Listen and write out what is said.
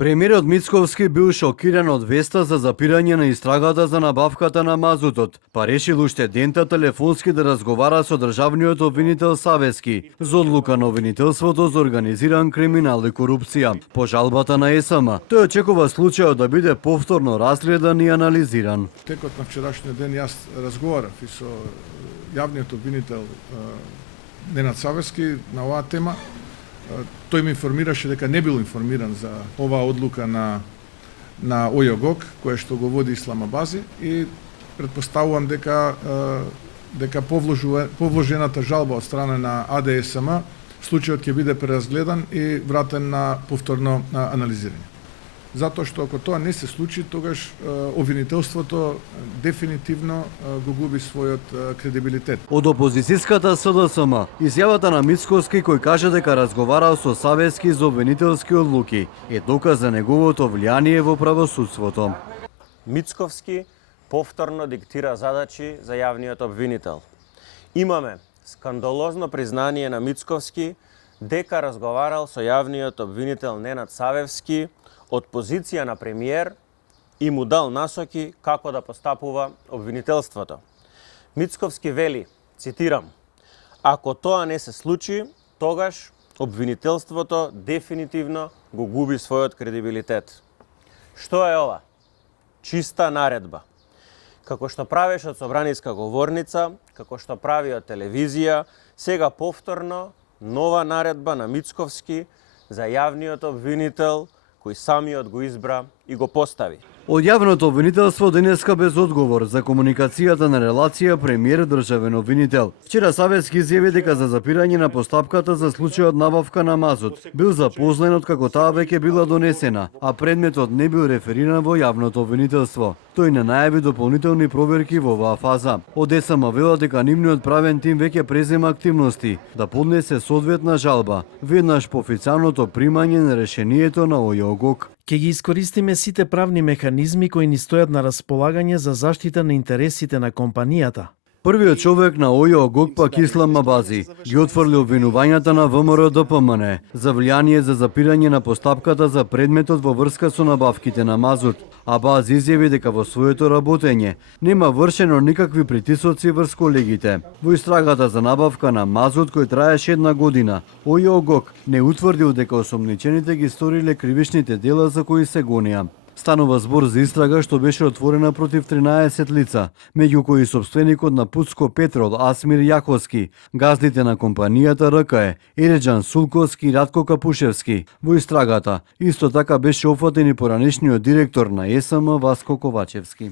Премиерот Мицковски бил шокиран од веста за запирање на истрагата за набавката на мазутот, па решил уште дента телефонски да разговара со државниот обвинител Савески за одлука на обвинителството за организиран криминал и корупција. По жалбата на ЕСМ, тој очекува случајот да биде повторно разгледан и анализиран. Текот на вчерашниот ден јас разговарав и со јавниот обвинител Ненад Савески на оваа тема. Тој ме информираше дека не бил информиран за оваа одлука на ОЈОГОК, која што го води Исламабази, и претпоставувам дека повложената жалба од страна на АДСМ, случајот ќе биде преразгледан и вратен на повторно анализирање. Затоа што ако тоа не се случи, тогаш обвинителството дефинитивно го губи својот кредибилитет. Од опозицијската СДСМ, изјавата на Мицковски кој каже дека разговарал со Савески за обвинителски одлуки е доказ за неговото влијание во правосудството. Мицковски повторно диктира задачи за јавниот обвинител. Имаме скандалозно признание на Мицковски дека разговарал со јавниот обвинител Ненад Савески од позиција на премиер и му дал насоки како да постапува обвинителството. Мицковски вели, цитирам: "Ако тоа не се случи, тогаш обвинителството дефинитивно го губи својот кредибилитет." Што е ова? Чиста наредба. Како што правиш од собраниска говорница, како што прави од телевизија, сега повторно нова наредба на Мицковски за јавниот обвинител кој самиот го избра и го постави. Од јавното обвинителство денеска без одговор за комуникацијата на релација премиер-државен обвинител. Вчера Савески изјави дека за запирање на постапката за случајот набавка на мазут бил запознат откако таа веќе била донесена, а предметот не бил рефериран во јавното обвинителство. Тој не најави дополнителни проверки во оваа фаза. Од ЕСМ велат дека нивниот правен тим веќе презема активности да поднесе соодветна жалба веднаш по официјалното примање на решението на ОЈОГОК. Ќе ги искористиме сите правни механизми кои ни стојат на располагање за заштита на интересите на компанијата. Првиот човек на ОЈОГОК пак Исламабази ги отфрли обвинувањата на ВМРО-ДПМН за влијание за запирање на постапката за предметот во врска со набавките на мазут. Абази изјави дека во своето работење нема вршено никакви притисоци врз колегите. Во истрагата за набавка на мазут кој траеше 1 година, ОЈОГОК не утврдил дека осомничените ги сториле кривичните дела за кои се гонеа. Станува збор за истрага што беше отворена против 13 лица, меѓу кои сопственикот на Пуцко Петрол Асмир Јаховски, газдите на компанијата РКЕ, Ереџан Сулковски и Радко Капушевски. Во истрагата исто така беше опфатен и поранешниот директор на ЕСМ Васко Ковачевски.